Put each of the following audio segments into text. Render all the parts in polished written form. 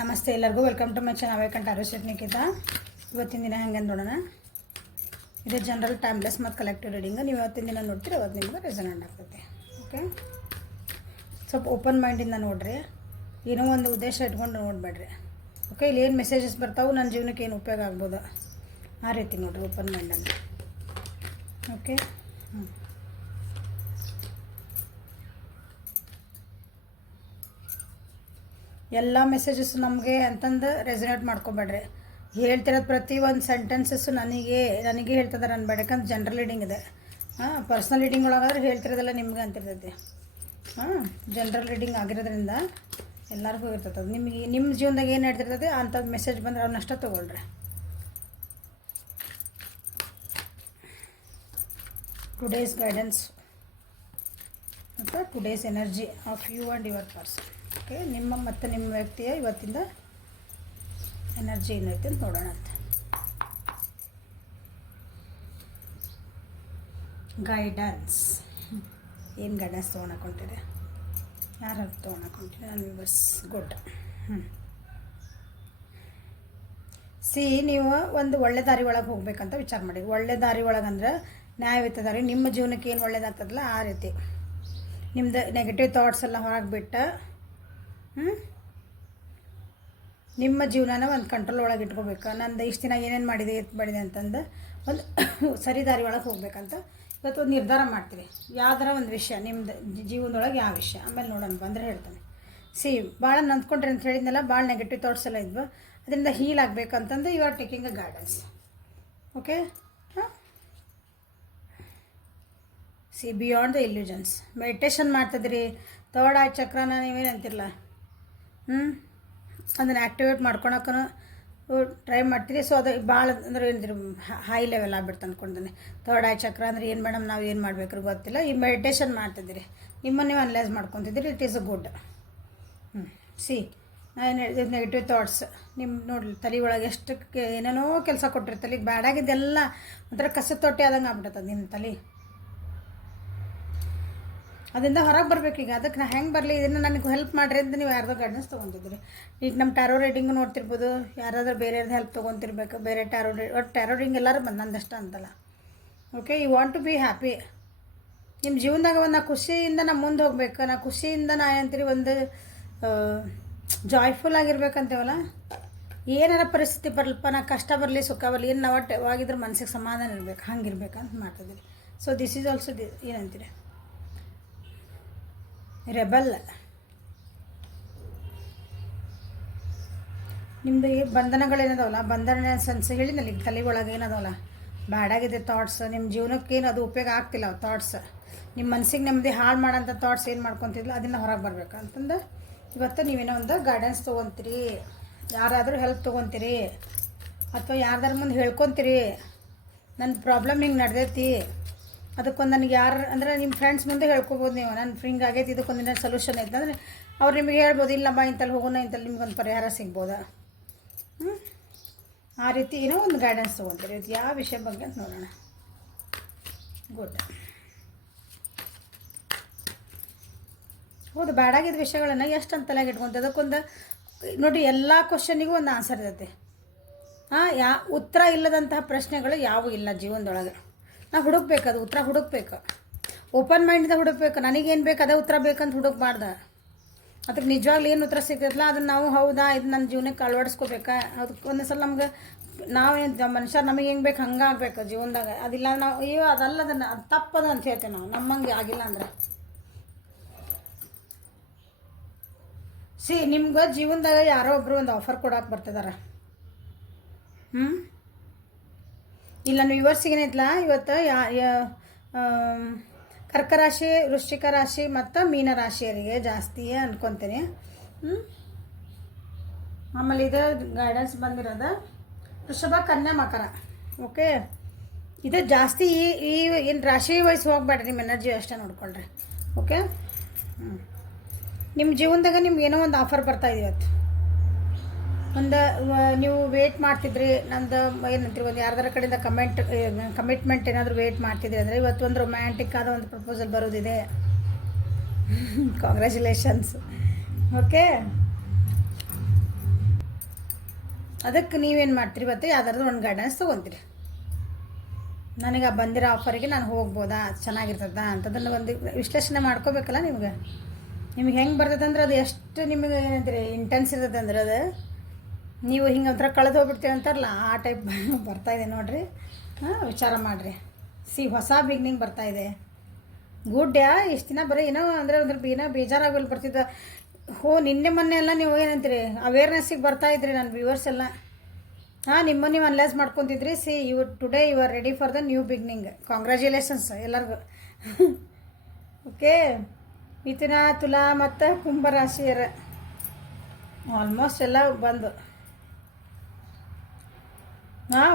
ನಮಸ್ತೆ ಎಲ್ಲರಿಗೂ welcome to my channel ವೇಕಂಟ್ ಆರೋಗ್ಯ ನಿಖಿತಾ. ಇವತ್ತಿನ ದಿನ ಹೆಂಗೆ ನೋಡೋಣ. ಇದು ಜನರಲ್ ಟೈಮ್ಲೆಸ್ ಮತ್ತು ಕಲೆಕ್ಟಿವ್ ರೀಡಿಂಗ್. ನೀವು ಇವತ್ತಿನ ದಿನ ನೋಡ್ತೀರಿ, ಅವತ್ತು ನಿಮ್ಗೆ ರೆಸನೆಂಟ್ ಆಗ್ತೈತೆ. ಓಕೆ, ಸ್ವಲ್ಪ ಓಪನ್ ಮೈಂಡಿಂದ ನೋಡಿರಿ, ಏನೋ ಒಂದು ಉದ್ದೇಶ ಇಟ್ಕೊಂಡು ನೋಡಬೇಡ್ರಿ. ಓಕೆ, ಇಲ್ಲಿ ಏನು ಮೆಸೇಜಸ್ ಬರ್ತಾವೆ, ನನ್ನ ಜೀವನಕ್ಕೆ ಏನು ಉಪಯೋಗ ಆಗ್ಬೋದು ಆ ರೀತಿ ನೋಡಿರಿ, ಓಪನ್ ಮೈಂಡಲ್ಲಿ. ಓಕೆ, ಎಲ್ಲ ಮೆಸೇಜಸ್ ನಮಗೆ ಅಂತಂದು ರೆಸನೇಟ್ ಮಾಡ್ಕೊಬೇಡ್ರಿ. ಹೇಳ್ತಿರೋದು ಪ್ರತಿ ಒಂದು ಸೆಂಟೆನ್ಸಸ್ಸು ನನಗೆ ಹೇಳ್ತಿದ್ದಾರೆ ಅನ್ಬೇಡ. ಯಾಕಂದ್ರೆ ಜನರಲ್ ರೀಡಿಂಗ್ ಇದೆ. ಪರ್ಸ್ನಲ್ ರೀಡಿಂಗ್ ಒಳಗಾದ್ರೆ ಹೇಳ್ತಿರೋದೆಲ್ಲ ನಿಮ್ಗೆ ಅಂತಿರ್ತೈತಿ. ಜನರಲ್ ರೀಡಿಂಗ್ ಆಗಿರೋದ್ರಿಂದ ಎಲ್ಲರಿಗೂ ಇರ್ತದೆ. ನಿಮಗೆ ನಿಮ್ಮ ಜೀವನದಾಗ ಏನು ಹೇಳ್ತಿರ್ತೈತಿ ಅಂಥದ್ದು ಮೆಸೇಜ್ ಬಂದರೆ ಅವನ್ನಷ್ಟ ತೊಗೊಳ್ರಿ. ಟುಡೇಸ್ ಗೈಡೆನ್ಸ್ ಮತ್ತು today's energy of you and your person. Okay, ನಿಮ್ಮ ಮತ್ತು ನಿಮ್ಮ ವ್ಯಕ್ತಿಯ ಇವತ್ತಿಂದ ಎನರ್ಜಿ ಏನೈತೆ ಅಂತ ನೋಡೋಣ ಅಂತ. ಗೈಡೆನ್ಸ್, ಏನು ಗೈಡೆನ್ಸ್ ತೊಗೊಳಕೊಂತೀರಿ, ಯಾರು ತೊಗೊಳಕೊಂತೀರಿ? ನಾನು ಬಸ್ ಗುಡ್. ನೀವು ಒಂದು ಒಳ್ಳೆ ದಾರಿ ಒಳಗೆ ಹೋಗ್ಬೇಕಂತ ವಿಚಾರ ಮಾಡಿ. ಒಳ್ಳೆ ದಾರಿ ಒಳಗೆ ಅಂದ್ರೆ ನ್ಯಾಯಯುತ ದಾರಿ, ನಿಮ್ಮ ಜೀವನಕ್ಕೆ ಏನು ಒಳ್ಳೇದಾಗ್ತದಲ್ಲ ಆ ರೀತಿ. ನಿಮ್ಮದು ನೆಗೆಟಿವ್ ಥಾಟ್ಸ್ ಎಲ್ಲ ಹೊರಗೆ ಬಿಟ್ಟು ನಿಮ್ಮ ಜೀವನನ ಒಂದು ಕಂಟ್ರೋಲ್ ಒಳಗೆ ಇಟ್ಕೋಬೇಕು. ನಂದು ಇಷ್ಟು ದಿನ ಏನೇನು ಮಾಡಿದೆ ಅಂತಂದು ಒಂದು ಸರಿ ದಾರಿ ಒಳಗೆ ಹೋಗ್ಬೇಕಂತ ಇವತ್ತು ಒಂದು ನಿರ್ಧಾರ ಮಾಡ್ತೀವಿ. ಯಾವ್ದಾರ ಒಂದು ವಿಷಯ ನಿಮ್ಮದು ಜೀವನದೊಳಗೆ ಯಾವ ವಿಷಯ ಆಮೇಲೆ ನೋಡೋಣ ಬಂದರೆ ಹೇಳ್ತಾನೆ. ಭಾಳ ನಂದ್ಕೊಂಡ್ರಿ ಅಂತ ಹೇಳಿದ್ನಲ್ಲ, ಭಾಳ ನೆಗೆಟಿವ್ ಥಾಟ್ಸ್ ಎಲ್ಲ ಇದ್ವು, ಅದರಿಂದ ಹೀಲ್ ಆಗಬೇಕಂತಂದು you are taking a guidance. Okay, beyond the illusions. Meditation ಮಾಡ್ತಿದ್ರಿ, ಥರ್ಡ್ ಐ ಚಕ್ರನ ನೀವೇನು ಅಂತಿರಲ್ಲ, ಅದನ್ನು ಆ್ಯಕ್ಟಿವೇಟ್ ಮಾಡ್ಕೊಳಕ್ಕೂ ಟ್ರೈ ಮಾಡ್ತೀರಿ. ಸೊ ಅದು ಭಾಳ ಅಂದ್ರೆ ಏನಿದ್ರು ಹೈ ಲೆವೆಲ್ ಆಗ್ಬಿಡ್ತು ಅಂದ್ಕೊಂಡೇನೆ. ಥರ್ಡ್ ಐ ಚಕ್ರ ಅಂದರೆ ಏನು ಮೇಡಮ್, ನಾವು ಏನು ಮಾಡ್ಬೇಕು ಗೊತ್ತಿಲ್ಲ. ಈ ಮೆಡಿಟೇಷನ್ ಮಾಡ್ತಿದ್ದೀರಿ, ನಿಮ್ಮನ್ನು ನೀವು ಅನಲೈಸ್ ಮಾಡ್ಕೊತಿದ್ದೀರಿ, ಇಟ್ ಈಸ್ ಅ ಗುಡ್. ನಾನು ಹೇಳಿದ ನೆಗೆಟಿವ್ ಥಾಟ್ಸ್ ನಿಮ್ಮ ನೋಡ್ರಿ ತಲೆ ಒಳಗೆ ಎಷ್ಟು ಏನೇನೋ ಕೆಲಸ ಕೊಟ್ಟಿರಿ, ತಲೆಗೆ ಬ್ಯಾಡಾಗಿದ್ದೆಲ್ಲ ಒಂಥರ ಕಸ ತೊಟ್ಟೆ ಆದಂಗೆ ಆಗ್ಬಿಟ್ಟದ ನಿಮ್ಮ ತಲೆ. ಅದರಿಂದ ಹೊರಗೆ ಬರಬೇಕು. ಈಗ ಅದಕ್ಕೆ ನಾ ಹೆಂಗೆ ಬರಲಿ, ಇದನ್ನು ನನಗೆ ಹೆಲ್ಪ್ ಮಾಡಿರಿ ಅಂತ ನೀವು ಯಾರ್ದೋ ಗೈಡೆನ್ಸ್ ತೊಗೊತಿದ್ರಿ. ಈಗ ನಮ್ಮ ಟ್ಯಾರೋ ರೀಡಿಂಗು ನೋಡ್ತಿರ್ಬೋದು, ಯಾರಾದ್ರೂ ಬೇರೆಯವ್ರದ್ದು ಹೆಲ್ಪ್ ತೊಗೊತಿರ್ಬೇಕು. ಬೇರೆ ಟ್ಯಾರೋ ರೀಡಿಂಗ್ ಎಲ್ಲರೂ ನಂದಷ್ಟ ಅಂತಲ್ಲ. Okay, you want to be happy. ನಿಮ್ಮ ಜೀವನದಾಗ ಒಂದು ಖುಷಿಯಿಂದ ನಾ ಮುಂದೆ ಹೋಗ್ಬೇಕು, ನಾ ಖುಷಿಯಿಂದ ನಾ ಅಂತೀರಿ ಒಂದು ಜಾಯ್ಫುಲ್ ಆಗಿರ್ಬೇಕಂತೇವಲ್ಲ. ಏನಾರ ಪರಿಸ್ಥಿತಿ ಬರಲಪ್ಪ, ನಾ ಕಷ್ಟ ಬರಲಿ ಸುಖ ಬರಲಿ, ಏನು ನಾವಾಗಿದ್ರೆ ಮನಸ್ಸಿಗೆ ಸಮಾಧಾನ ಇರಬೇಕು, ಹಂಗೆ ಇರ್ಬೇಕಂತ ಮಾಡ್ತಿದ್ದೀರಿ. ಸೊ ದಿಸ್ ಈಸ್ ಆಲ್ಸೋ ಏನಂತೀರಿ ರೆಬಲ್. ನಿಮ್ಮದು ಈ ಬಂಧನಗಳೇನದಾವಲ್ಲ, ಬಂಧನ ಸೆನ್ಸ್ ಹೇಳಿನಲ್ಲಿ ತಲೆ ಒಳಗೆ ಏನದಾವಲ್ಲ ಬ್ಯಾಡಾಗಿದೆ ಥಾಟ್ಸ್, ನಿಮ್ಮ ಜೀವನಕ್ಕೇನು ಅದು ಉಪಯೋಗ ಆಗ್ತಿಲ್ಲ ಥಾಟ್ಸ್, ನಿಮ್ಮ ಮನಸ್ಸಿಗೆ ನೆಮ್ಮದಿ ಹಾಳು ಮಾಡೋಂಥ ಥಾಟ್ಸ್ ಏನು ಮಾಡ್ಕೊತಿದ್ಲ ಅದನ್ನು ಹೊರಗೆ ಬರ್ಬೇಕು ಅಂತಂದು ಇವತ್ತು ನೀವೇನೋ ಒಂದು ಗೈಡೆನ್ಸ್ ತೊಗೊತೀರಿ, ಯಾರಾದರೂ ಹೆಲ್ಪ್ ತೊಗೊತೀರಿ, ಅಥವಾ ಯಾರ್ದಾರ ಮುಂದೆ ಹೇಳ್ಕೊತೀರಿ ನನ್ನ ಪ್ರಾಬ್ಲಮ್ ಹಿಂಗೆ ನಡೆದೈತಿ, ಅದಕ್ಕೊಂದು ನನಗೆ ಯಾರು ಅಂದರೆ ನಿಮ್ಮ ಫ್ರೆಂಡ್ಸ್ ಮುಂದೆ ಹೇಳ್ಕೊಬೋದು. ನೀವು ನನ್ನ ಹಿಂಗೆ ಆಗೈತಿ, ಇದಕ್ಕೊಂದಿನ ಸೊಲ್ಯೂಷನ್ ಐತೆ ಅಂದರೆ ಅವ್ರು ನಿಮಗೆ ಹೇಳ್ಬೋದು, ಇಲ್ಲಮ್ಮ ಇಂತಲ್ಲಿ ಹೋಗೋಣ, ಇಂತಲ್ಲಿ ನಿಮ್ಗೊಂದು ಪರಿಹಾರ ಸಿಗ್ಬೋದಾ. ಆ ರೀತಿ ಏನೋ ಒಂದು ಗೈಡೆನ್ಸ್ ತೊಗೊತೀರಿ. ಇದು ಯಾವ ವಿಷಯ ಬಗ್ಗೆ ಅಂತ ನೋಡೋಣ. ಗುಡ್. ಹೌದು, ಬ್ಯಾಡಾಗಿದ್ದ ವಿಷಯಗಳನ್ನು ಎಷ್ಟು ಅಂತ ತಲೆಗೆ ಇಟ್ಕೊಂತ ಅದಕ್ಕೊಂದು ನೋಡಿ, ಎಲ್ಲ ಕ್ವಶನಿಗೂ ಒಂದು ಆನ್ಸರ್ ಇರುತ್ತೆ. ಉತ್ತರ ಇಲ್ಲದಂತಹ ಪ್ರಶ್ನೆಗಳು ಯಾವುವು ಇಲ್ಲ ಜೀವನದೊಳಗೆ. ನಾವು ಹುಡುಕ್ಬೇಕು, ಅದು ಉತ್ತರ ಹುಡುಕ್ಬೇಕು, ಓಪನ್ ಮೈಂಡಿಂದ ಹುಡುಕ್ಬೇಕು. ನನಗೇನು ಬೇಕು ಅದೇ ಉತ್ತರ ಬೇಕಂತ ಹುಡುಕ್ಬಾರ್ದು. ಅದಕ್ಕೆ ನಿಜವಾಗ್ಲೂ ಏನು ಉತ್ತರ ಸಿಗ್ತೈತಲ್ಲ ಅದನ್ನು ನಾವು ಹೌದಾ ಇದು ನನ್ನ ಜೀವನಕ್ಕೆ ಅಳವಡಿಸ್ಕೋಬೇಕಾ. ಅದಕ್ಕೆ ಒಂದೇ ಸಲ ನಮ್ಗೆ ನಾವೇನು ಮನುಷ್ಯ ನಮಗೆ ಹೆಂಗೆ ಬೇಕು ಹಂಗೆ ಆಗಬೇಕು ಜೀವನದಾಗ. ಅದಿಲ್ಲ ನಾವು ಅಯ್ಯೋ ಅದಲ್ಲ, ಅದನ್ನು ಅದು ತಪ್ಪದ ಅಂತ ಹೇಳ್ತೇವೆ ನಾವು, ನಮ್ಮಂಗೆ ಆಗಿಲ್ಲ ಅಂದ್ರೆ. ನಿಮ್ಗೆ ಜೀವನದಾಗ ಯಾರೋ ಒಬ್ಬರು ಒಂದು ಆಫರ್ ಕೊಡೋಕೆ ಬರ್ತಿದಾರ. ಇಲ್ಲ ನೀವು ವ್ಯೂವರ್ಸಿಗೇನಿಲ್ಲ ಇವತ್ತು ಕರ್ಕ ರಾಶಿ, ವೃಶ್ಚಿಕ ರಾಶಿ ಮತ್ತು ಮೀನ ರಾಶಿಯವರಿಗೆ ಜಾಸ್ತಿ ಅನ್ಕೊತೀನಿ. ಆಮೇಲೆ ಇದು ಗೈಡೆನ್ಸ್ ಬಂದಿರೋದು ವೃಷಭ, ಕನ್ಯಾ, ಮಕರ. ಓಕೆ, ಇದು ಜಾಸ್ತಿ ಈ ಏನು ರಾಶಿ ವಯಸ್ಸು ಹೋಗ್ಬೇಡ್ರಿ, ನಿಮ್ಮ ಎನರ್ಜಿ ಅಷ್ಟೇ ನೋಡ್ಕೊಳ್ರಿ. ಓಕೆ, ನಿಮ್ಮ ಜೀವನದಾಗ ನಿಮ್ಗೆ ಏನೋ ಒಂದು ಆಫರ್ ಬರ್ತಾಯಿದೆ ಇವತ್ತು. ಒಂದು ನೀವು ವೇಟ್ ಮಾಡ್ತಿದ್ರಿ, ನಂದು ಏನಂತೀರಿ ಒಂದು ಯಾರ್ದಾರ ಕಡೆಯಿಂದ ಕಮಿಟ್ಮೆಂಟ್ ಏನಾದರೂ ವೇಟ್ ಮಾಡ್ತಿದ್ರಿ ಅಂದರೆ ಇವತ್ತು ಒಂದು ರೊಮ್ಯಾಂಟಿಕ್ ಆದ ಒಂದು ಪ್ರಪೋಸಲ್ ಬರೋದಿದೆ. ಕಾಂಗ್ರ್ಯಾಚುಲೇಷನ್ಸ್. ಓಕೆ, ಅದಕ್ಕೆ ನೀವೇನು ಮಾಡ್ತೀರಿ ಇವತ್ತು ಯಾವ್ದಾದ್ರು ಒಂದು ಗೈಡೆನ್ಸ್ ತೊಗೊತೀರಿ. ನನಗೆ ಬಂದಿರೋ ಆಫರಿಗೆ ನಾನು ಹೋಗ್ಬೋದಾ, ಚೆನ್ನಾಗಿರ್ತದ ಅಂತದನ್ನು ಒಂದು ವಿಶ್ಲೇಷಣೆ ಮಾಡ್ಕೋಬೇಕಲ್ಲ ನಿಮ್ಗೆ. ನಿಮ್ಗೆ ಹೆಂಗೆ ಬರ್ತದೆ ಅಂದ್ರೆ ಅದು ಎಷ್ಟು ನಿಮಗೆ ಏನಂತೀರಿ ಇಂಟೆನ್ಸ್ ಇರ್ತದೆ ಅಂದ್ರೆ ಅದು ನೀವು ಹಿಂಗೆ ಒಂಥರ ಕಳೆದು ಹೋಗ್ಬಿಡ್ತೀವಿ ಅಂತಾರಲ್ಲ ಆ ಟೈಪ್ ಬರ್ತಾಯಿದೆ ನೋಡಿರಿ. ವಿಚಾರ ಮಾಡಿರಿ. ಹೊಸ ಬಿಗ್ನಿಂಗ್ ಬರ್ತಾಯಿದೆ. ಗುಡ್ ಇಷ್ಟು ದಿನ ಬರೀ ಏನೋ ಅಂದರೆ ಏನೋ ಬೇಜಾರಾಗಲ್ಲಿ ಬರ್ತಿದ್ದ. ನಿನ್ನೆ ಮೊನ್ನೆ ಎಲ್ಲ ನೀವು ಏನಂತೀರಿ ಅವೇರ್ನೆಸ್ಸಿಗೆ ಬರ್ತಾಯಿದ್ರಿ ನನ್ನ ವ್ಯೂವರ್ಸ್ ಎಲ್ಲ. ನಿಮ್ಮನ್ನು ನೀವು ಅನಲೈಸ್ ಮಾಡ್ಕೊತಿದ್ರಿ. Today you are ready for the new beginning. Congratulations ಎಲ್ಲರಿಗೂ. ಓಕೆ, ಮಿಥುನ, ತುಲಾ ಮತ್ತು ಕುಂಭರಾಶಿಯರ ಆಲ್ಮೋಸ್ಟ್ ಎಲ್ಲ ಬಂದು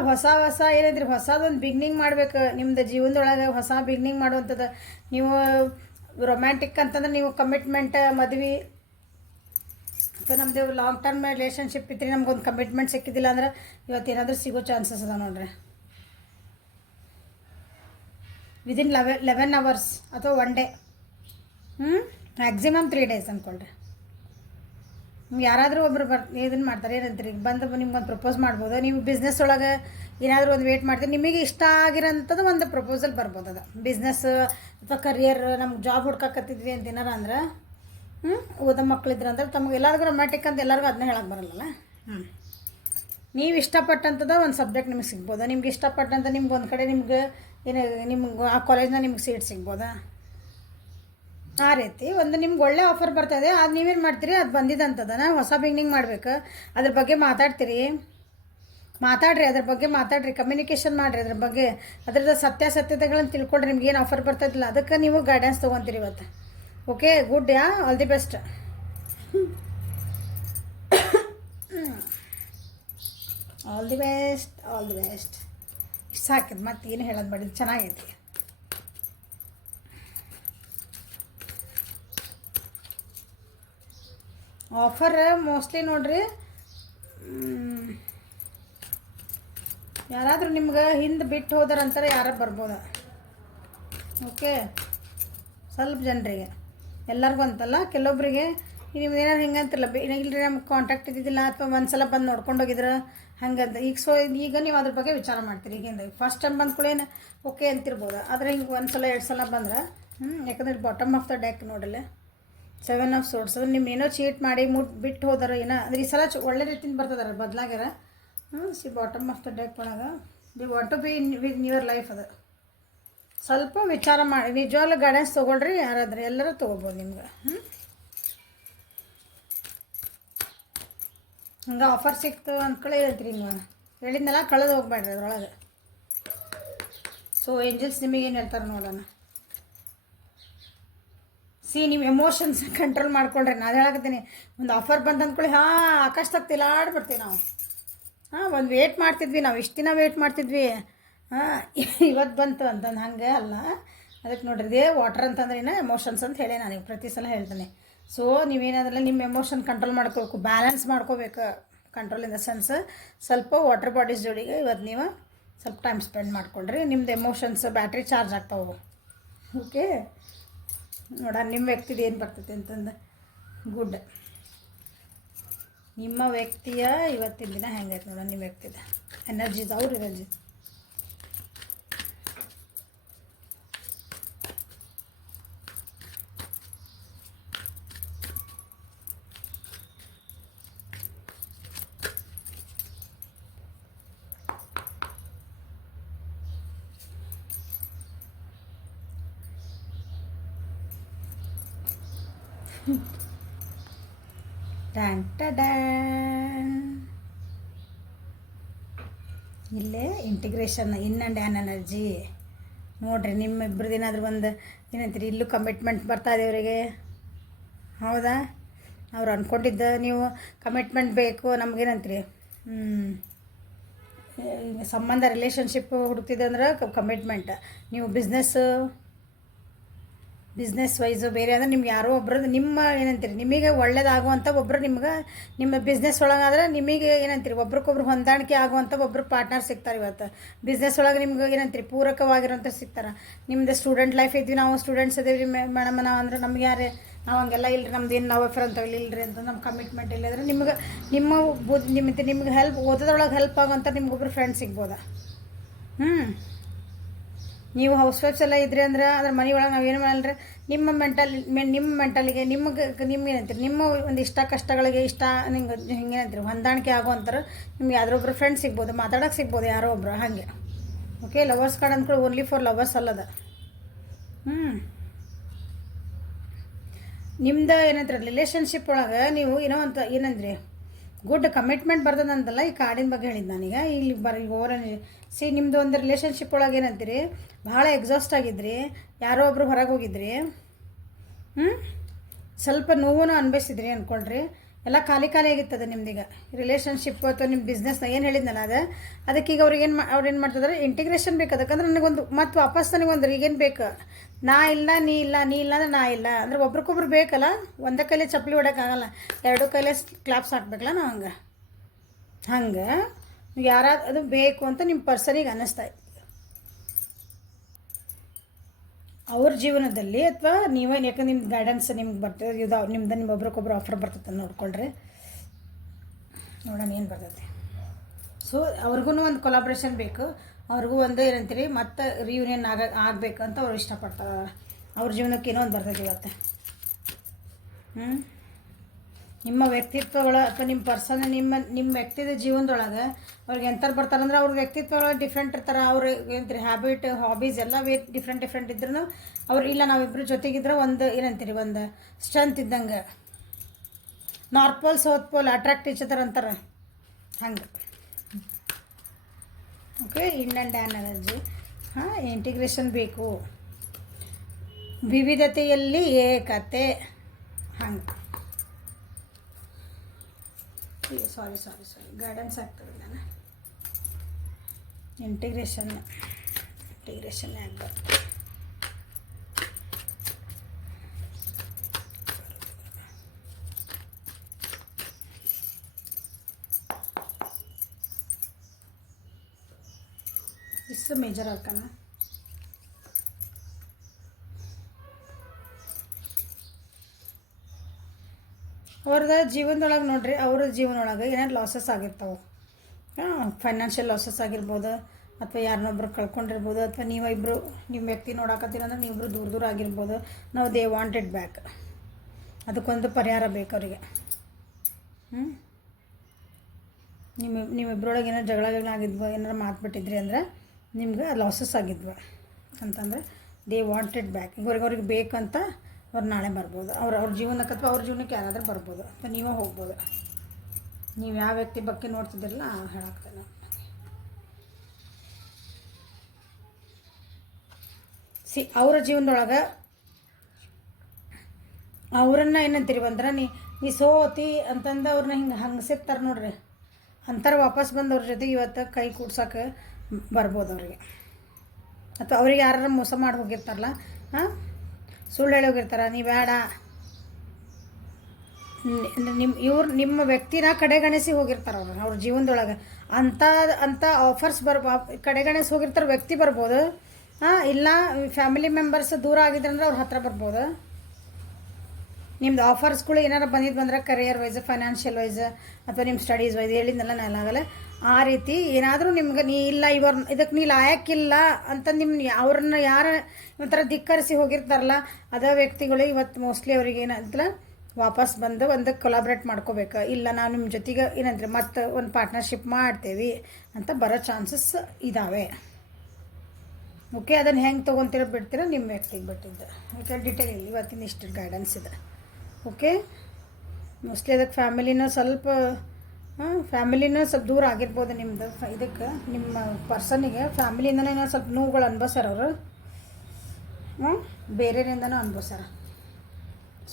ಹೊಸ ಏನಿದ್ರಿ ಹೊಸದೊಂದು ಬಿಗ್ನಿಂಗ್ ಮಾಡ್ಬೇಕು ನಿಮ್ಮದು ಜೀವನದೊಳಗೆ. ಹೊಸ ಬಿಗ್ನಿಂಗ್ ಮಾಡುವಂಥದ್ದು ನೀವು ರೊಮ್ಯಾಂಟಿಕ್ ಅಂತಂದ್ರೆ ನೀವು ಕಮಿಟ್ಮೆಂಟ್ ಮದುವೆ ಅಥವಾ ನಮ್ಮದು ಲಾಂಗ್ ಟರ್ಮ್ ರಿಲೇಷನ್ಶಿಪ್ ಇತ್ತು ರೀ, ನಮ್ಗೊಂದು ಕಮಿಟ್ಮೆಂಟ್ ಸಿಕ್ಕಿದ್ದಿಲ್ಲ ಅಂದ್ರೆ ಇವತ್ತೇನಾದರೂ ಸಿಗೋ ಚಾನ್ಸಸ್ ಅದ ನೋಡ್ರಿ. ವಿದಿನ್ 11 hours ಅಥವಾ 1 day, ಮ್ಯಾಕ್ಸಿಮಮ್ 3 days ಅಂದ್ಕೊಳ್ರಿ. ಯಾರಾದರೂ ಒಬ್ರು ಇದನ್ನು ಮಾಡ್ತಾರೆ ಏನಂತೀರಿ ಬಂದು ನಿಮ್ಗೊಂದು ಪ್ರಪೋಸ್ ಮಾಡ್ಬೋದು. ನೀವು ಬಿಸ್ನೆಸ್ ಒಳಗೆ ಏನಾದರೂ ಒಂದು ವೇಟ್ ಮಾಡ್ತೀರಿ, ನಿಮಗೆ ಇಷ್ಟ ಆಗಿರೋಂಥದ್ದು ಒಂದು ಪ್ರಪೋಸಲ್ ಬರ್ಬೋದು. ಅದು ಬಿಸ್ನೆಸ್ ಅಥವಾ ಕರಿಯರ್, ನಮ್ಗೆ ಜಾಬ್ ಹುಡ್ಕಾಕತ್ತಿದ್ವಿ ಅಂತ ಏನಾರ ಅಂದ್ರೆ ಓದೋ ಮಕ್ಕಳಿದ್ರು ಅಂದ್ರೆ ತಮಗೆ ಎಲ್ಲರಿಗೂ ರೊಮ್ಯಾಂಟಿಕ್ ಅಂತ ಎಲ್ಲರಿಗೂ ಅದನ್ನ ಹೇಳಕ್ಕೆ ಬರಲ್ಲಲ್ಲ. ನೀವು ಇಷ್ಟಪಟ್ಟಂಥದ್ದು ಒಂದು ಸಬ್ಜೆಕ್ಟ್ ನಿಮಗೆ ಸಿಗ್ಬೋದು. ನಿಮ್ಗೆ ಇಷ್ಟಪಟ್ಟಂಥ ನಿಮ್ಗೆ ಒಂದು ಕಡೆ ನಿಮ್ಗೆ ನಿಮ್ಗೆ ಆ ಕಾಲೇಜ್ನ ನಿಮ್ಗೆ ಸೀಟ್ ಸಿಗ್ಬೋದಾ, ಆ ರೀತಿ ಒಂದು ನಿಮ್ಗೆ ಒಳ್ಳೆ ಆಫರ್ ಬರ್ತಾಯಿದೆ. ಅದು ನೀವೇನು ಮಾಡ್ತೀರಿ, ಅದು ಬಂದಿದ್ದಂಥದ್ದನ ಹೊಸ ಬಿಗ್ನಿಂಗ್ ಮಾಡ್ಬೇಕು. ಅದ್ರ ಬಗ್ಗೆ ಮಾತಾಡ್ರಿ, ಅದ್ರ ಬಗ್ಗೆ ಮಾತಾಡ್ರಿ, ಕಮ್ಯುನಿಕೇಷನ್ ಮಾಡಿರಿ ಅದ್ರ ಬಗ್ಗೆ. ಅದ್ರದ್ದು ಸತ್ಯಾಸತ್ಯತೆಗಳನ್ನು ತಿಳ್ಕೊಳ್ರಿ. ನಿಮ್ಗೆ ಏನು ಆಫರ್ ಬರ್ತಾಯಿಲ್ಲ ಅದಕ್ಕೆ ನೀವು ಗೈಡೆನ್ಸ್ ತೊಗೊತೀರಿ ಇವತ್ತು. Okay, good. All the best. All the best. ಇಷ್ಟು ಸಾಕಿದ್ ಮತ್ತೆ ಏನು ಹೇಳೋದು ಬೇಡ, ಚೆನ್ನಾಗೈತಿ. ಆಫರ್ ಮೋಸ್ಟ್ಲಿ ನೋಡ್ರಿ, ಯಾರಾದರೂ ನಿಮ್ಗೆ ಹಿಂದೆ ಬಿಟ್ಟು ಹೋದಾರಂತಾರೆ ಯಾರು ಬರ್ಬೋದು. ಓಕೆ, ಸ್ವಲ್ಪ ಜನರಿಗೆ, ಎಲ್ಲರಿಗೂ ಅಂತಲ್ಲ, ಕೆಲವೊಬ್ಬರಿಗೆ ನಿಮ್ದು ಏನಾದ್ರು ಹಿಂಗೆ ಅಂತಿರಲ್ಲ, ಇಲ್ಲರಿ ನಮ್ಗೆ ಕಾಂಟ್ಯಾಕ್ಟ್ ಇದ್ದಿದ್ದಿಲ್ಲ ಅಥವಾ ಒಂದು ಸಲ ಬಂದು ನೋಡ್ಕೊಂಡು ಹೋಗಿದ್ರೆ ಹಂಗಂತ. ಈಗ ನೀವು ಅದ್ರ ಬಗ್ಗೆ ವಿಚಾರ ಮಾಡ್ತೀರಿ. ಈಗಿಂದ ಫಸ್ಟ್ ಟೈಮ್ ಬಂದ ಕೂಡೇನು ಓಕೆ ಅಂತಿರ್ಬೋದು. ಆದರೆ ಹಿಂಗೆ ಒಂದು ಸಲ 2 ಸಲ ಬಂದ್ರೆ ಯಾಕಂದ್ರೆ ಬಾಟಮ್ ಆಫ್ ದ ಡೆಕ್ ನೋಡಲ್ಲ 7 of Swords. ಅಂದ್ರೆ ನಿಮ್ಮೇನೋ ಚೀಟ್ ಮಾಡಿ ಬಿಟ್ಟು ಹೋದಾರ ಏನೋ ಅಂದ್ರೆ ಈ ಸಲ ಒಳ್ಳೆ ರೀತಿಯಿಂದ ಬರ್ತದಾರ ಬದಲಾಗ್ಯಾರ. ಬಾಟಮ್ ಆಫ್ ದ ಡೆಕ್ ಒಳಗೆ we want to be with your life. ಅದು ಸ್ವಲ್ಪ ವಿಚಾರ ಮಾಡಿ ನಿಜವಾಗ್ಲೂ ಗೈಡೆನ್ಸ್ ತೊಗೊಳ್ರಿ. ಯಾರಾದ್ರೆ ಎಲ್ಲರೂ ತೊಗೋಬೋದು ನಿಮ್ಗೆ. ಹಂಗೆ ಆಫರ್ ಸಿಕ್ತು ಅಂದ್ಕೊಳ್ಳಿ ಹೇಳ್ತೀರಿ. ಹಿಂಗೆ ಹೇಳಿದ್ನೆಲ್ಲ ಕಳೆದು ಹೋಗ್ಬೇಡ್ರಿ ಅದ್ರೊಳಗೆ. ಸೊ ಏಂಜಲ್ಸ್ ನಿಮಗೇನು ಹೇಳ್ತಾರೆ ನೋಡೋಣ. ನೀವು ಎಮೋಷನ್ಸ್ ಕಂಟ್ರೋಲ್ ಮಾಡ್ಕೊಳ್ರಿ. ನಾನು ಹೇಳಕತ್ತೀನಿ, ಒಂದು ಆಫರ್ ಬಂದು ಅಂದ್ಕೊಳ್ಳಿ ಆಕಾಶದಾಗ ತಿಲಾಡ್ಬಿಡ್ತೀವಿ ನಾವು. ಒಂದು ವೇಟ್ ಮಾಡ್ತಿದ್ವಿ ನಾವು, ಇಷ್ಟು ದಿನ ವೇಟ್ ಮಾಡ್ತಿದ್ವಿ, ಇವತ್ತು ಬಂತು ಅಂತಂದು. ಹಂಗೆ ಅಲ್ಲ. ಅದಕ್ಕೆ ನೋಡ್ರಿ, ಇದೇ ವಾಟರ್ ಅಂತಂದ್ರೆ ಎಮೋಷನ್ಸ್ ಅಂತ ಹೇಳಿ ನಾನು ಪ್ರತಿ ಸಲ ಹೇಳ್ತೇನೆ. ಸೊ ನೀವೇನಾದ್ರಲ್ಲ ನಿಮ್ಮ ಎಮೋಷನ್ ಕಂಟ್ರೋಲ್ ಮಾಡ್ಕೋಬೇಕು, ಬ್ಯಾಲೆನ್ಸ್ ಮಾಡ್ಕೋಬೇಕು. ಕಂಟ್ರೋಲ್ ಇನ್ ದ ಸೆನ್ಸ್ ಸ್ವಲ್ಪ ವಾಟರ್ ಬಾಡೀಸ್ ಜೋಡಿಗೆ ಇವತ್ತು ನೀವು ಸ್ವಲ್ಪ ಟೈಮ್ ಸ್ಪೆಂಡ್ ಮಾಡ್ಕೊಳ್ರಿ. ನಿಮ್ದು ಎಮೋಷನ್ಸ್ ಬ್ಯಾಟ್ರಿ ಚಾರ್ಜ್ ಆಗ್ತಾವೆ. ಓಕೆ, ನೋಡೋಣ ನಿಮ್ಮ ವ್ಯಕ್ತಿದು ಏನು ಬರ್ತೈತೆ ಅಂತಂದು. ಗುಡ್. ನಿಮ್ಮ ವ್ಯಕ್ತಿಯ ಇವತ್ತಿನ ದಿನ ಹೆಂಗೈತೆ ನೋಡೋಣ. ನಿಮ್ಮ ವ್ಯಕ್ತಿದ ಎನರ್ಜೀಸ್, ಅವ್ರ ಎನರ್ಜಿ. ಇಲ್ಲೇ integration in and an energy ನೋಡಿರಿ. ನಿಮ್ಮಿಬ್ಬರದ್ದು ಏನಾದರೂ ಒಂದು ಏನಂತೀರಿ, ಇಲ್ಲೂ ಕಮಿಟ್ಮೆಂಟ್ ಬರ್ತಾಯಿದೆ ಅವರಿಗೆ. ಹೌದಾ, ಅವ್ರು ಅಂದ್ಕೊಂಡಿದ್ದ ನೀವು ಕಮಿಟ್ಮೆಂಟ್ ಬೇಕು ನಮಗೇನಂತೀರಿ, ಸಂಬಂಧ ರಿಲೇಷನ್ಶಿಪ್ ಹುಡುಕ್ತಿದ್ದೆ ಅಂದ್ರೆ ಕಮಿಟ್ಮೆಂಟ್. ನೀವು ಬಿಸ್ನೆಸ್ ವೈಸು ಬೇರೆ ಅಂದರೆ ನಿಮ್ಗೆ ಯಾರೋ ಒಬ್ರದ್ದು ನಿಮ್ಮ ಏನಂತೀರಿ ನಿಮಗೆ ಒಳ್ಳೇದಾಗುವಂಥ ಒಬ್ಬರು ನಿಮ್ಗೆ ನಿಮ್ಮ ಬಿಸ್ನೆಸ್ ಒಳಗಾದ್ರೆ ನಿಮಗೆ ಏನಂತೀರಿ ಒಬ್ರಿಗೊಬ್ರು ಹೊಂದಾಣಿಕೆ ಆಗುವಂಥ ಒಬ್ಬರು ಪಾರ್ಟ್ನರ್ ಸಿಗ್ತಾರೆ. ಇವತ್ತು ಬಿಸ್ನೆಸ್ ಒಳಗೆ ನಿಮ್ಗೆ ಏನಂತೀರಿ ಪೂರಕವಾಗಿರೋಂಥ ಸಿಗ್ತಾರೆ. ನಿಮ್ಮದು ಸ್ಟೂಡೆಂಟ್ ಲೈಫ್ ಇದ್ವಿ, ನಾವು ಸ್ಟೂಡೆಂಟ್ಸ್ ಇದ್ದೀವಿ ಮೇಡಮ್ ನಾವು ಅಂದ್ರೆ ನಮ್ಗೆ ಯಾರೇ ನಾವು ಹಂಗೆಲ್ಲ ಇಲ್ಲರಿ ನಮ್ದು ಏನು ನಾವು ಎಫರ್ ಅಂತ ಇಲ್ಲರಿ ಅಂತ ನಮ್ಮ ಕಮಿಟ್ಮೆಂಟ್ ಇಲ್ಲದ್ರೆ ನಿಮ್ಗೆ ನಿಮ್ಮ ನಿಮ್ಗೆ ಹೆಲ್ಪ್ ಓದೋದ್ರೊಳಗೆ ಹೆಲ್ಪ್ ಆಗೋಂಥ ನಿಮ್ಗೊಬ್ರು ಫ್ರೆಂಡ್ ಸಿಗ್ಬೋದಾ? ನೀವು ಹೌಸ್ ವೈಫ್ಸ್ ಎಲ್ಲ ಇದ್ರಿ ಅಂದ್ರೆ ಅದ್ರ ಮನೆ ಒಳಗೆ ನಾವೇನು ಮಾಡಲ್ರಿ, ನಿಮ್ಮ ಮೆಂಟಲಿಗೆ ನಿಮ್ಗೇನಂತೀರಿ, ನಿಮ್ಮ ಒಂದು ಇಷ್ಟ ಕಷ್ಟಗಳಿಗೆ ನಿಂಗೆ ಹಿಂಗೇನಂತೀರಿ ಹೊಂದಾಣಿಕೆ ಆಗೋವಂಥರು ನಿಮ್ಗೆ ಯಾವ್ದೊಬ್ರು ಫ್ರೆಂಡ್ ಸಿಗ್ಬೋದು, ಮಾತಾಡೋಕೆ ಸಿಗ್ಬೋದು ಯಾರೋ ಒಬ್ರು ಹಾಗೆ. ಓಕೆ, ಲವರ್ಸ್ ಕಾರ್ಡ್ ಅಂದ್ಕೊಳ್ಳಿ ಓನ್ಲಿ ಫಾರ್ ಲವರ್ಸ್ ಅಲ್ಲದ. ನಿಮ್ದು ಏನಂತಾರೆ ರಿಲೇಷನ್ಶಿಪ್ ಒಳಗೆ ನೀವು ಏನೋ ಅಂತ ಏನಂದ್ರಿ ಗುಡ್ ಕಮಿಟ್ಮೆಂಟ್ ಬರ್ತದಂತಲ್ಲ ಈ ಕಾರ್ಡಿನ ಬಗ್ಗೆ ಹೇಳಿದ್ದು ನಾನೀಗ ಇಲ್ಲಿ ಓವರ್ ನಿಮ್ಮದು ಒಂದು ರಿಲೇಷನ್ಶಿಪ್ ಒಳಗೆ ಏನಂತೀರಿ ಭಾಳ ಎಕ್ಸಾಸ್ಟ್ ಆಗಿದ್ರಿ, ಯಾರೋ ಒಬ್ರು ಹೊರಗೆ ಹೋಗಿದ್ರಿ, ಸ್ವಲ್ಪ ನೋವು ಅನ್ಭವಿಸಿದ್ರಿ ಅಂದ್ಕೊಳ್ರಿ, ಎಲ್ಲ ಖಾಲಿ ಆಗಿರ್ತದೆ ನಿಮ್ದೀಗ ರಿಲೇಷನ್ಶಿಪ್ ಅಥವಾ ನಿಮ್ಮ ಬಿಸ್ನೆಸ್ನ ಏನು ಹೇಳಿದ್ನಲ್ಲ ಅದಕ್ಕೀಗ ಅವ್ರು ಏನು ಮಾಡ್ತಿದ್ದಾರೆ ಇಂಟಿಗ್ರೇಷನ್ ಬೇಕು. ಅದಕ್ಕಂದ್ರೆ ನನಗೊಂದು ಮತ್ತು ವಾಪಸ್ ನನಗೊಂದು ಈಗೇನು ಬೇಕು, ನಾ ಇಲ್ಲ ನೀ ಇಲ್ಲ ಅಂದ್ರೆ ನಾ ಇಲ್ಲ ಅಂದ್ರೆ ಒಬ್ರಿಗೊಬ್ರು ಬೇಕಲ್ಲ, ಒಂದೇ ಕೈಲಿ ಚಪ್ಪಲಿ ಹೊಡೋಕ್ಕಾಗಲ್ಲ, ಎರಡು ಕೈಲೇ ಕ್ಲಾಪ್ಸ್ ಹಾಕ್ಬೇಕಲ್ಲ ನಾವು ಹಂಗೆ ಯಾರಾದ್ರು ಅದು ಬೇಕು ಅಂತ ನಿಮ್ಮ ಪರ್ಸನಿಗೆ ಅನ್ನಿಸ್ತಾ ಇದೆ ಅವ್ರ ಜೀವನದಲ್ಲಿ, ಅಥವಾ ನೀವೇ ಯಾಕಂದ್ರೆ ನಿಮ್ಮ ಗೈಡೆನ್ಸ್ ನಿಮ್ಗೆ ಬರ್ತದೆ ಇದು ನಿಮ್ದು ಒಬ್ರಿಗೊಬ್ರು ಆಫರ್ ಬರ್ತದೆ ನೋಡ್ಕೊಳ್ರಿ, ನೋಡೋಣ ಏನು ಬರ್ತೈತೆ. ಸೊ ಅವ್ರಿಗೂ ಒಂದು ಕೊಲಾಬ್ರೇಷನ್ ಬೇಕು, ಅವ್ರಿಗೂ ಒಂದು ಏನಂತೀರಿ ಮತ್ತು ರಿಯೂನಿಯನ್ ಆಗಬೇಕು ಅಂತ ಅವ್ರು ಇಷ್ಟಪಡ್ತಾರೆ, ಅವ್ರ ಜೀವನಕ್ಕೆ ಏನೋ ಒಂದು ಬರ್ತೈತೆ ಇವತ್ತು. ನಿಮ್ಮ ವ್ಯಕ್ತಿತ್ವಗಳ ಅಥವಾ ನಿಮ್ಮ ಪರ್ಸನ್ ನಿಮ್ಮ ವ್ಯಕ್ತಿದ ಜೀವನದೊಳಗೆ ಅವ್ರಿಗೆ ಎಂಥವ್ರು ಬರ್ತಾರಂದ್ರೆ ಅವ್ರ ವ್ಯಕ್ತಿತ್ವಗಳು ಡಿಫ್ರೆಂಟ್ ಇರ್ತಾರೆ, ಅವ್ರು ಏನಂತೀರಿ ಹ್ಯಾಬಿಟ್ ಹಾಬೀಸ್ ಎಲ್ಲ ಡಿಫ್ರೆಂಟ್ ಇದ್ರೂ ಅವ್ರು ಇಲ್ಲ ನಾವಿಬ್ಬರು ಜೊತೆಗಿದ್ರೆ ಒಂದು ಏನಂತೀರಿ ಒಂದು ಸ್ಟ್ರೆಂತ್ ಇದ್ದಂಗೆ, north pole south pole attract each other ಅಂತಾರೆ ಹಂಗೆ. Okay, in and an energy integration ಬೇಕು, ವಿವಿಧತೆಯಲ್ಲಿ ಏಕತೆ ಹಂಗೆ. ಸಾರಿ ಗೈಡೆನ್ಸ್ ಆಗ್ತದೆ ನಾನು ಇಂಟಿಗ್ರೇಷನ್ ಆಗಬಾರ್ದು. ಇಷ್ಟು ಮೇಜರ್ ಆಗ್ತಾನ ಅವ್ರದ್ದು ಜೀವನದೊಳಗೆ ನೋಡ್ರಿ, ಅವ್ರ ಜೀವನದೊಳಗೆ ಏನಾದ್ರು ಲಾಸಸ್ ಆಗಿರ್ತಾವೆ, ಫೈನಾನ್ಷಿಯಲ್ ಲಾಸಸ್ ಆಗಿರ್ಬೋದು, ಅಥವಾ ಯಾರನ್ನೊಬ್ರು ಕಳ್ಕೊಂಡಿರ್ಬೋದು, ಅಥವಾ ನೀವಿಬ್ಬರು ನಿಮ್ಮ ವ್ಯಕ್ತಿ ನೋಡಾಕತ್ತೀರ ಅಂದ್ರೆ ನೀವಿಬ್ಬರು ದೂರ ಆಗಿರ್ಬೋದು. ನಾವು ದೇ ವಾಂಟೆಡ್ ಬ್ಯಾಕ್, ಅದಕ್ಕೊಂದು ಪರಿಹಾರ ಬೇಕು ಅವರಿಗೆ. ನಿಮ್ಮಿಬ್ಬರೊಳಗೆ ಏನಾರು ಜಗಳ ಆಗಿದ್ವು, ಏನಾರು ಮಾತ್ಬಿಟ್ಟಿದ್ರಿ ಅಂದ್ರೆ ನಿಮ್ಗೆ ಲಾಸಸ್ ಆಗಿದ್ವು ಅಂತಂದರೆ ದೇ ವಾಂಟೆಡ್ ಬ್ಯಾಕ್. ಅವ್ರಿಗೆ ಬೇಕಂತ ಅವ್ರು ನಾಳೆ ಬರ್ಬೋದು, ಅವ್ರ ಜೀವನಕ್ಕೆ ಅಥವಾ ಅವ್ರ ಜೀವನಕ್ಕೆ ಯಾರಾದರೂ ಬರ್ಬೋದು, ಅಥವಾ ನೀವೇ ಹೋಗ್ಬೋದು. ನೀವು ಯಾವ ವ್ಯಕ್ತಿ ಬಗ್ಗೆ ನೋಡ್ತಿದ್ದಿರಲ್ಲ ಹೇಳಾಕ್ತೇನೆ. ಅವರ ಜೀವನದೊಳಗೆ ಅವ್ರನ್ನ ಏನಂತೀರಿ ಅಂದ್ರೆ ನೀ ಸೋತಿ ಅಂತಂದು ಅವ್ರನ್ನ ಹಂಗೆ ಸಿಗ್ತಾರೆ ನೋಡ್ರಿ, ಅಂತಾರೆ ವಾಪಸ್ ಬಂದು ಅವ್ರ ಜೊತೆಗೆ ಇವತ್ತು ಕೈ ಕೂಡ್ಸೋಕೆ ಬರ್ಬೋದು ಅವ್ರಿಗೆ. ಅಥವಾ ಅವ್ರಿಗೆ ಯಾರು ಮೋಸ ಮಾಡಿ ಹೋಗಿರ್ತಾರಲ್ಲ, ಸುಳ್ಳು ಹೇಳಿ ಹೋಗಿರ್ತಾರೆ, ನೀ ಬೇಡ ನಿಮ್ಮ ವ್ಯಕ್ತಿನ ಕಡೆಗಣಿಸಿ ಹೋಗಿರ್ತಾರೆ ಅವ್ರ ಜೀವನದೊಳಗೆ. ಅಂಥ ಆಫರ್ಸ್ ಕಡೆಗಣಿಸಿ ಹೋಗಿರ್ತಾರೆ ವ್ಯಕ್ತಿ ಬರ್ಬೋದು, ಇಲ್ಲ ಫ್ಯಾಮಿಲಿ ಮೆಂಬರ್ಸ್ ದೂರ ಆಗಿದ್ರೆ ಅಂದ್ರೆ ಅವ್ರ ಹತ್ರ ಬರ್ಬೋದು. ನಿಮ್ದು ಆಫರ್ಸ್ಗಳು ಏನಾರು ಬಂದ್ರೆ ಕರಿಯರ್ ವೈಸ್, ಫೈನಾನ್ಷಿಯಲ್ ವೈಸ್, ಅಥವಾ ನಿಮ್ಮ ಸ್ಟಡೀಸ್ ವೈಸ್ ಹೇಳಿದ್ನಲ್ಲ ನಾನಾಗಲ್ಲ, ಆ ರೀತಿ ಏನಾದರೂ ನಿಮ್ಗೆ ನೀ ಇಲ್ಲ ಇದಕ್ಕೆ ನೀ ಲಾಯಕ್ಕಿಲ್ಲ ಅಂತ ಅವ್ರನ್ನ ಯಾರು ಒಂಥರ ಧಿಕ್ಕರಿಸಿ ಹೋಗಿರ್ತಾರಲ್ಲ ಅದ ವ್ಯಕ್ತಿಗಳು ಇವತ್ತು ಮೋಸ್ಟ್ಲಿ ಅವ್ರಿಗೆ ಏನಂತಲ್ಲ ವಾಪಸ್ ಬಂದು ಒಂದು ಕೊಲಾಬ್ರೇಟ್ ಮಾಡ್ಕೋಬೇಕು, ಇಲ್ಲ ನಾವು ನಿಮ್ಮ ಜೊತೆಗೆ ಏನಂದ್ರೆ ಮತ್ತು ಒಂದು ಪಾರ್ಟ್ನರ್ಶಿಪ್ ಮಾಡ್ತೇವೆ ಅಂತ ಬರೋ ಚಾನ್ಸಸ್ ಇದ್ದಾವೆ. ಓಕೆ, ಅದನ್ನು ಹೆಂಗೆ ತೊಗೊತೀರೋ ಬಿಡ್ತೀರೋ ನಿಮ್ಮ ವ್ಯಕ್ತಿಗೆ ಬಿಟ್ಟಿದ್ದು. ಓಕೆ, ಡೀಟೇಲ್ ಇಲ್ಲ ಇವತ್ತಿನ ಇಷ್ಟು ಗೈಡೆನ್ಸ್ ಇದೆ. ಓಕೆ, ಮೋಸ್ಟ್ಲಿ ಅದಕ್ಕೆ ಫ್ಯಾಮಿಲಿನೂ ಸ್ವಲ್ಪ ದೂರ ಆಗಿರ್ಬೋದು ನಿಮ್ಮದು ಇದಕ್ಕೆ, ನಿಮ್ಮ ಪರ್ಸನಿಗೆ ಫ್ಯಾಮಿಲಿಯಿಂದನೇ ಸ್ವಲ್ಪ ನೋವುಗಳು ಅನ್ಭವಿಸ್ಯಾರ ಅವರು, ಬೇರೆಯಿಂದನೂ ಅನ್ಭವಿಸ್ಯಾರ.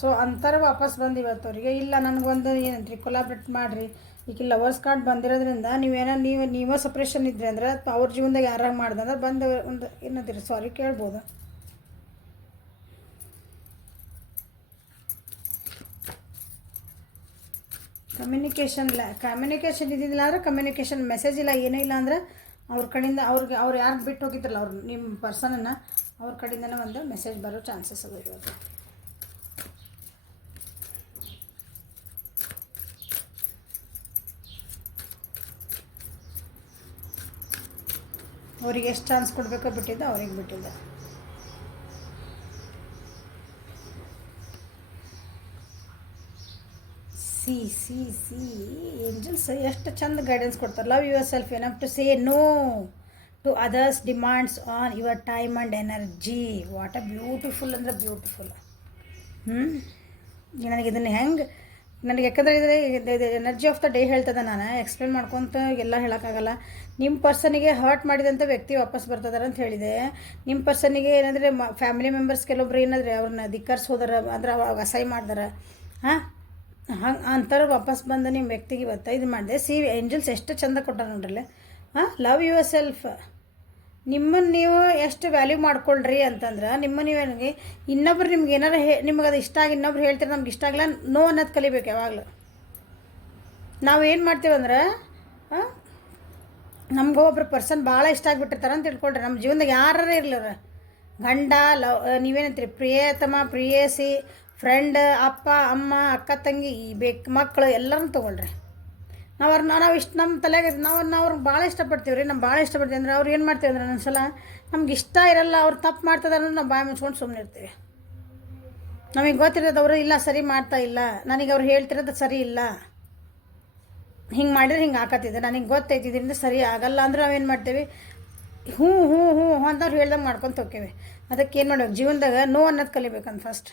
ಸೊ ಅಂಥರ ವಾಪಸ್ ಬಂದು ಇವತ್ತು ಅವರಿಗೆ ಇಲ್ಲ ನನಗೊಂದು ಏನಂತ್ರಿ ಕೊಲಾಬ್ರೇಟ್ ಮಾಡಿರಿ. ಈಗ ಲವರ್ಸ್ ಕಾರ್ಡ್ ಬಂದಿರೋದ್ರಿಂದ ನೀವೇ ಸಪ್ರೇಷನ್ ಇದ್ರಿ ಅಂದ್ರೆ ಅವ್ರ ಜೀವನದಾಗ ಯಾರು ಮಾಡ್ದಂದ್ರೆ ಬಂದು ಒಂದು ಏನಂತೀರಿ ಸಾರಿ ಕೇಳ್ಬೋದು. ಕಮ್ಯುನಿಕೇಷನ್ ಇದ್ದಿದ್ದಿಲ್ಲ ಅಂದ್ರೆ ಕಮ್ಯುನಿಕೇಷನ್ ಮೆಸೇಜ್ ಇಲ್ಲ ಏನೂ ಇಲ್ಲ ಅಂದ್ರೆ ಅವ್ರ ಕಡೆಯಿಂದ ಅವ್ರು ಯಾರು ಬಿಟ್ಟು ಹೋಗಿದ್ರಲ್ಲ ಅವ್ರು ನಿಮ್ಮ ಪರ್ಸನನ್ನು ಅವ್ರ ಕಡೆಯಿಂದನೇ ಒಂದು ಮೆಸೇಜ್ ಬರೋ ಚಾನ್ಸಸ್ ಅದ ಇವತ್ತು. ಅವ್ರಿಗೆ ಎಷ್ಟು ಚಾನ್ಸ್ ಕೊಡಬೇಕೋ ಬಿಟ್ಟಿದ್ದ ಅವ್ರಿಗೆ ಬಿಟ್ಟಿದ್ದ. ಸಿ ಸಿ ಸಿ ಏಂಜಲ್ಸ್ ಎಷ್ಟು ಚಂದ ಗೈಡೆನ್ಸ್ ಕೊಡ್ತಾರೆ. Love yourself enough to say no to others demands on your time and energy. What a beautiful ಅಂದರೆ ಬ್ಯೂಟಿಫುಲ್. ನನಗೆ ಇದನ್ನು ಹೆಂಗೆ ನನಗೆ ಯಾಕಂದರೆ ಇದು ಎನರ್ಜಿ ಆಫ್ ದ ಡೇ ಹೇಳ್ತದೆ. ನಾನು ಎಕ್ಸ್ಪ್ಲೇನ್ ಮಾಡ್ಕೊತ ಎಲ್ಲ ಹೇಳೋಕ್ಕಾಗಲ್ಲ. ನಿಮ್ಮ ಪರ್ಸನಿಗೆ ಹರ್ಟ್ ಮಾಡಿದಂಥ ವ್ಯಕ್ತಿ ವಾಪಸ್ ಬರ್ತದಾರ ಅಂತ ಹೇಳಿದೆ. ನಿಮ್ಮ ಪರ್ಸನಿಗೆ ಏನಂದರೆ ಫ್ಯಾಮಿಲಿ ಮೆಂಬರ್ಸ್ ಕೆಲವೊಬ್ರು ಏನಾದರೆ ಅವ್ರನ್ನ ಧಿಕ್ಕರಿಸೋದಾರ ಅಂದ್ರೆ ಅವಾಗ ಅಸಹ್ಯ ಮಾಡ್ದಾರ. ಹಂಗೆ ಅಂಥವ್ರು ವಾಪಸ್ ಬಂದು ನಿಮ್ಮ ವ್ಯಕ್ತಿಗೆ ಇವತ್ತು ಇದು ಮಾಡಿದೆ. ಸಿ ಏಂಜಲ್ಸ್ ಎಷ್ಟು ಚಂದ ಕೊಟ್ಟಾರ ನೋಡ್ರಲ್ಲ. Love your self. ನಿಮ್ಮನ್ನು ನೀವು ಎಷ್ಟು ವ್ಯಾಲ್ಯೂ ಮಾಡ್ಕೊಳ್ರಿ ಅಂತಂದ್ರೆ ನೀವೇನಿಗೆ ಇನ್ನೊಬ್ರು ನಿಮ್ಗೆ ಏನಾರು ನಿಮ್ಗೆ ಅದು ಇಷ್ಟ ಆಗಿ ಇನ್ನೊಬ್ರು ಹೇಳ್ತಾರೆ ನಮ್ಗೆ ಇಷ್ಟ ಆಗಲ್ಲ ನೋ ಅನ್ನೋದು ಕಲಿಬೇಕು ಯಾವಾಗಲೂ. ನಾವು ಏನು ಮಾಡ್ತೀವಂದ್ರೆ ನಮ್ಗೆ ಒಬ್ಬರು ಪರ್ಸನ್ ಭಾಳ ಇಷ್ಟ ಆಗಿಬಿಟ್ಟಿರ್ತಾರೆ ಅಂತ ತಿಳ್ಕೊಳ್ರಿ. ನಮ್ಮ ಜೀವನದಾಗ ಯಾರು ಇರಲಿವ್ರ ಗಂಡ ಲವ್ ನೀವೇನಂತೀರಿ ಪ್ರಿಯತಮ ಪ್ರಿಯಸಿ ಫ್ರೆಂಡ್ ಅಪ್ಪ ಅಮ್ಮ ಅಕ್ಕ ತಂಗಿ ಮಕ್ಕಳು ಎಲ್ಲರನ್ನೂ ತೊಗೊಳ್ರಿ. ನಾವು ಇಷ್ಟು ನಮ್ಮ ತಲೆಗೆ ನಾವು ಅವ್ರಿಗೆ ಭಾಳ ಇಷ್ಟಪಡ್ತೀವಿ ರೀ. ನಾವು ಭಾಳ ಇಷ್ಟಪಡ್ತೀವಿ ಅಂದ್ರೆ ಅವ್ರು ಏನು ಮಾಡ್ತೀವಿ ಅಂದ್ರೆ ಒಂದೊಂದ್ಸಲ ನಮ್ಗೆ ಇಷ್ಟ ಇರಲ್ಲ, ಅವ್ರು ತಪ್ಪು ಮಾಡ್ತದಾರೆ ಅಂದ್ರೆ ನಾವು ಬಾಯಿ ಮುಚ್ಕೊಂಡು ಸುಮ್ಮನೆ ಇರ್ತೀವಿ. ನಮಗೆ ಗೊತ್ತಿರೋದು ಅವರು ಇಲ್ಲ ಸರಿ ಮಾಡ್ತಾ ಇಲ್ಲ, ನನಗೆ ಅವ್ರು ಹೇಳ್ತಿರೋದು ಸರಿ ಇಲ್ಲ, ಹಿಂಗೆ ಮಾಡಿದ್ರೆ ಹಿಂಗೆ ಹಾಕತ್ತಿದ್ದೆ, ನನಗೆ ಗೊತ್ತೈತಿ ಇದರಿಂದ ಸರಿ ಆಗಲ್ಲ ಅಂದ್ರೆ ನಾವೇನು ಮಾಡ್ತೀವಿ ಹ್ಞೂ ಹ್ಞೂ ಹ್ಞೂ ಅಂತವ್ರು ಹೇಳ್ದಂಗೆ ಮಾಡ್ಕೊತ ಹೋಗ್ತೀವಿ. ಅದಕ್ಕೆ ಏನು ಮಾಡ್ಬೇಕು ಜೀವನದಾಗ ನೋ ಅನ್ನೋದು ಕಲಿಬೇಕಂತ ಫಸ್ಟ್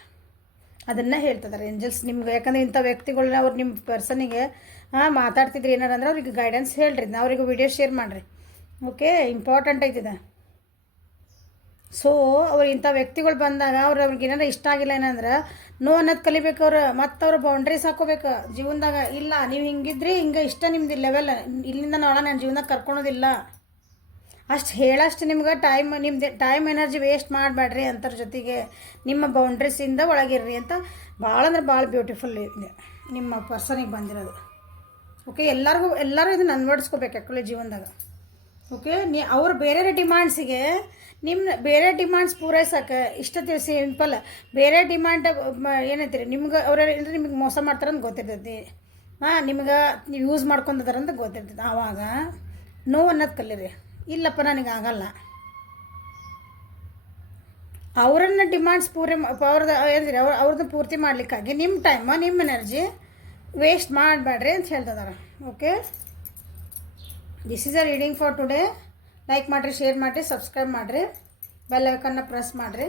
ಅದನ್ನು ಹೇಳ್ತಿದ್ದಾರೆ ಏಂಜಲ್ಸ್ ನಿಮ್ಗೆ. ಯಾಕಂದರೆ ಇಂಥ ವ್ಯಕ್ತಿಗಳನ್ನ ಅವ್ರು ನಿಮ್ಮ ಪರ್ಸನಿಗೆ ಮಾತಾಡ್ತಿದ್ರಿ ಏನಾರು ಅಂದ್ರೆ ಅವ್ರಿಗೆ ಗೈಡೆನ್ಸ್ ಹೇಳ್ರಿ, ಅವ್ರಿಗೆ ವಿಡಿಯೋ ಶೇರ್ ಮಾಡಿರಿ. ಓಕೆ, ಇಂಪಾರ್ಟೆಂಟ್ ಐತಿದೆ. ಸೊ ಅವ್ರು ಇಂಥ ವ್ಯಕ್ತಿಗಳು ಬಂದಾಗ ಅವ್ರಿಗೆ ಏನಾರು ಇಷ್ಟ ಆಗಿಲ್ಲ ಏನಂದ್ರೆ ನೋ ಅನ್ನೋದು ಕಲಿಬೇಕು. ಅವ್ರು ಮತ್ತು ಅವ್ರು ಬೌಂಡ್ರೀಸ್ ಹಾಕೋಬೇಕು ಜೀವನದಾಗ. ಇಲ್ಲ ನೀವು ಹಿಂಗಿದ್ರಿ ಹಿಂಗೆ ಇಷ್ಟ ನಿಮ್ದು ಲೆವೆಲ್ ಇಲ್ಲಿಂದ ನೋಡ ನಾನು ಜೀವನದಾಗ ಕರ್ಕೊಳೋದಿಲ್ಲ ಅಷ್ಟು ಹೇಳಷ್ಟು ನಿಮ್ಗೆ ನಿಮ್ಮದು ಟೈಮ್ ಎನರ್ಜಿ ವೇಸ್ಟ್ ಮಾಡಬೇಡ್ರಿ ಅಂತರ ಜೊತೆಗೆ ನಿಮ್ಮ ಬೌಂಡ್ರೀಸಿಂದ ಒಳಗಿರ್ರಿ ಅಂತ ಭಾಳ ಅಂದ್ರೆ ಭಾಳ ಬ್ಯೂಟಿಫುಲ್ ಇದೆ ನಿಮ್ಮ ಪರ್ಸನಿಗೆ ಬಂದಿರೋದು. ಓಕೆ, ಎಲ್ಲರೂ ಇದನ್ನು ಅನ್ವಡಿಸ್ಕೋಬೇಕು ಆ್ಯಕ್ಚುಲಿ ಜೀವನದಾಗ. ಓಕೆ, ಅವ್ರು ಬೇರೆ ಡಿಮಾಂಡ್ಸಿಗೆ ಬೇರೆ ಡಿಮಾಂಡ್ಸ್ ಪೂರೈಸೋಕೆ ಇಷ್ಟ ತಿಳಿಸಿ ಸಿಂಪಲ್ ಬೇರೆ ಡಿಮಾಂಡ್ ಏನೈತಿರಿ ನಿಮ್ಗೆ ಅವ್ರು ನಿಮಗೆ ಮೋಸ ಮಾಡ್ತಾರಂತ ಗೊತ್ತಿರ್ತೈತಿ. ನಿಮ್ಗೆ ನೀವು ಯೂಸ್ ಮಾಡ್ಕೊಂಡಿದಾರಂತ ಗೊತ್ತಿರ್ತೈತಿ. ಆವಾಗ ನೋ ಅನ್ನೋದು ಕಲೀರಿ. ಇಲ್ಲಪ್ಪ ನನಗೆ ಆಗಲ್ಲ, ಅವರನ್ನು ಡಿಮಾಂಡ್ಸ್ ಅವ್ರದ್ದು ಪೂರ್ತಿ ಮಾಡಲಿಕ್ಕಾಗಿ ನಿಮ್ಮ ಟೈಮ್ ನಿಮ್ಮ ಎನರ್ಜಿ ವೇಸ್ಟ್ ಮಾಡಬೇಡ್ರಿ ಅಂತ ಹೇಳ್ತಿದ್ದಾರೆ. Okay, this is a reading for today. Like ಮಾಡಿರಿ, ಶೇರ್ ಮಾಡಿರಿ, ಸಬ್ಸ್ಕ್ರೈಬ್ ಮಾಡಿರಿ, ಬೆಲ್ ಐಕನ್ನ ಪ್ರೆಸ್ ಮಾಡಿರಿ.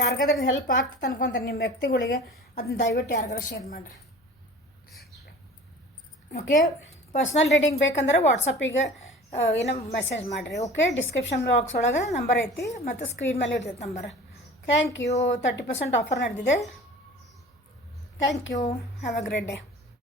ಯಾರಿಗಾದ್ರೂ ಹೆಲ್ಪ್ ಆಗ್ತದೆ ಅನ್ಕೊತಾರೆ ನಿಮ್ಮ ವ್ಯಕ್ತಿಗಳಿಗೆ, ಅದನ್ನ ದಯವಿಟ್ಟು ಯಾರಿಗಾರು ಶೇರ್ ಮಾಡಿರಿ. ಓಕೆ, ಪರ್ಸ್ನಲ್ ರೀಡಿಂಗ್ ಬೇಕಂದ್ರೆ ವಾಟ್ಸಪ್ಪಿಗೆ ಏನೋ ಮೆಸೇಜ್ ಮಾಡಿರಿ. ಓಕೆ, ಡಿಸ್ಕ್ರಿಪ್ಷನ್ ಬಾಕ್ಸ್ ಒಳಗೆ ನಂಬರ್ ಐತಿ ಮತ್ತು ಸ್ಕ್ರೀನ್ ಮೇಲೆ ಇರ್ತೈತೆ ನಂಬರ್. Thank you. 30% ಆಫರ್ ನಡೆದಿದೆ. Thank you. Have a great day.